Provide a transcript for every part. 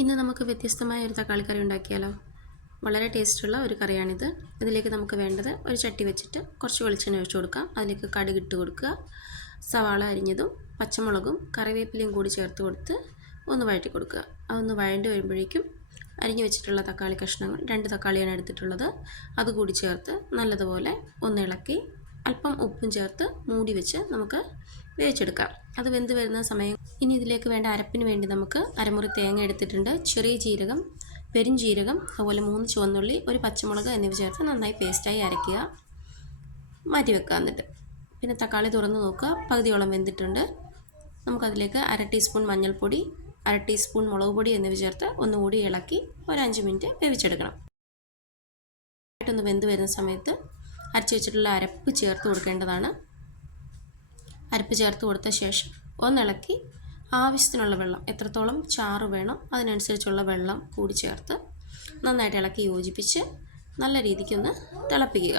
ഇന്ന് നമുക്ക് വ്യത്യസ്തമായ ഒരു തക്കാളി കറി ഉണ്ടാക്കിയാലോ? വളരെ ടേസ്റ്റുള്ള ഒരു കറിയാണിത്. ഇതിലേക്ക് നമുക്ക് വേണ്ടത് ഒരു ചട്ടി വെച്ചിട്ട് കുറച്ച് വെളിച്ചെണ്ണ ഒഴിച്ച് കൊടുക്കാം. അതിലേക്ക് കടുക് ഇട്ട് കൊടുക്കുക. സവാള അരിഞ്ഞതും പച്ചമുളകും കറിവേപ്പിലയും കൂടി ചേർത്ത് കൊടുത്ത് ഒന്ന് വഴറ്റി കൊടുക്കുക. അതൊന്ന് വഴണ്ടി വരുമ്പോഴേക്കും അരിഞ്ഞു വെച്ചിട്ടുള്ള തക്കാളി കഷ്ണങ്ങൾ 2 തക്കാളിയാണ് എടുത്തിട്ടുള്ളത്. അതുകൂടി ചേർത്ത് നല്ലതുപോലെ ഒന്ന് ഇളക്കി അല്പം ഉപ്പും ചേർത്ത് മൂടി വെച്ച് നമുക്ക് വേവിച്ചെടുക്കാം. അത് വെന്ത് വരുന്ന സമയം ഇനി ഇതിലേക്ക് വേണ്ട അരപ്പിന് വേണ്ടി നമുക്ക് അരമുറി തേങ്ങ എടുത്തിട്ടുണ്ട്. ചെറിയ ജീരകം, പെരുംജീരകം, അതുപോലെ 3 ചുവന്നുള്ളി, ഒരു പച്ചമുളക് എന്നിവ ചേർത്ത് നന്നായി പേസ്റ്റായി അരയ്ക്കുക. മാറ്റി വെക്കുക. എന്നിട്ട് പിന്നെ തക്കാളി തുറന്ന് നോക്കുക. പകുതിയോളം വെന്തിട്ടുണ്ട്. നമുക്കതിലേക്ക് 1/2 ടീസ്പൂൺ മഞ്ഞൾപ്പൊടി, 1/2 ടീസ്പൂൺ മുളക് പൊടി എന്നിവ ചേർത്ത് ഒന്നുകൂടി ഇളക്കി ഒരു 5 മിനിറ്റ് വേവിച്ചെടുക്കണം. ഒന്ന് വെന്ത് വരുന്ന സമയത്ത് അരച്ച് വെച്ചിട്ടുള്ള അരപ്പ് ചേർത്ത് കൊടുക്കേണ്ടതാണ്. അരപ്പ് ചേർത്ത് കൊടുത്ത ശേഷം ഒന്നിളക്കി ആവശ്യത്തിനുള്ള വെള്ളം, എത്രത്തോളം ചാറ് വേണം അതിനനുസരിച്ചുള്ള വെള്ളം കൂടി ചേർത്ത് നന്നായിട്ട് ഇളക്കി യോജിപ്പിച്ച് നല്ല രീതിക്കൊന്ന് തിളപ്പിക്കുക.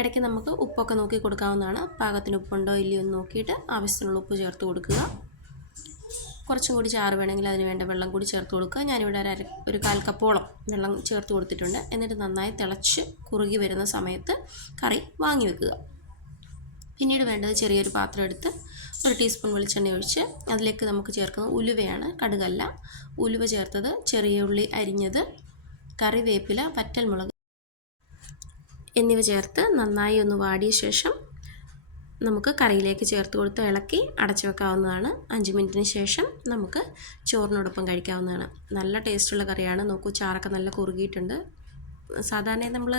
ഇടയ്ക്ക് നമുക്ക് ഉപ്പൊക്കെ നോക്കി കൊടുക്കാവുന്നതാണ്. പാകത്തിന് ഉപ്പുണ്ടോ ഇല്ലയോ എന്ന് നോക്കിയിട്ട് ആവശ്യത്തിനുള്ള ഉപ്പ് ചേർത്ത് കൊടുക്കുക. കുറച്ചും കൂടി ചാറ് വേണമെങ്കിൽ അതിന് വേണ്ട വെള്ളം കൂടി ചേർത്ത് കൊടുക്കുക. ഞാനിവിടെ ഒരു 1/4 കപ്പോളം വെള്ളം ചേർത്ത് കൊടുത്തിട്ടുണ്ട്. എന്നിട്ട് നന്നായി തിളച്ച് കുറുകി വരുന്ന സമയത്ത് കറി വാങ്ങി വെക്കുക. പിന്നീട് വേണ്ടത് ചെറിയൊരു പാത്രം എടുത്ത് 1 ടീസ്പൂൺ വെളിച്ചെണ്ണ ഒഴിച്ച് അതിലേക്ക് നമുക്ക് ചേർക്കുന്നത് ഉലുവയാണ്, കടുകല്ല. ഉലുവ ചേർത്തത്, ചെറിയ ഉള്ളി അരിഞ്ഞത്, കറിവേപ്പില, വറ്റൽമുളക് എന്നിവ ചേർത്ത് നന്നായി ഒന്ന് വാടിയ ശേഷം നമുക്ക് കറിയിലേക്ക് ചേർത്ത് കൊടുത്ത് ഇളക്കി അടച്ചു വെക്കാവുന്നതാണ്. 5 മിനിറ്റിന് ശേഷം നമുക്ക് ചോറിനോടൊപ്പം കഴിക്കാവുന്നതാണ്. നല്ല ടേസ്റ്റുള്ള കറിയാണ്. നോക്കൂ, ചാറൊക്കെ നല്ല കുറുകിയിട്ടുണ്ട്. സാധാരണ നമ്മൾ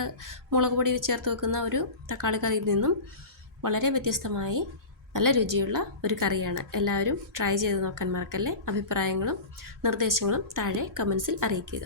മുളക് പൊടി ചേർത്ത് വെക്കുന്ന ഒരു തക്കാളി കറിയിൽ നിന്നും വളരെ വ്യത്യസ്തമായി നല്ല രുചിയുള്ള ഒരു കറിയാണ്. എല്ലാവരും ട്രൈ ചെയ്ത് നോക്കാൻ മറക്കല്ലേ. അഭിപ്രായങ്ങളും നിർദ്ദേശങ്ങളും താഴെ കമൻസിൽ അറിയിക്കുക.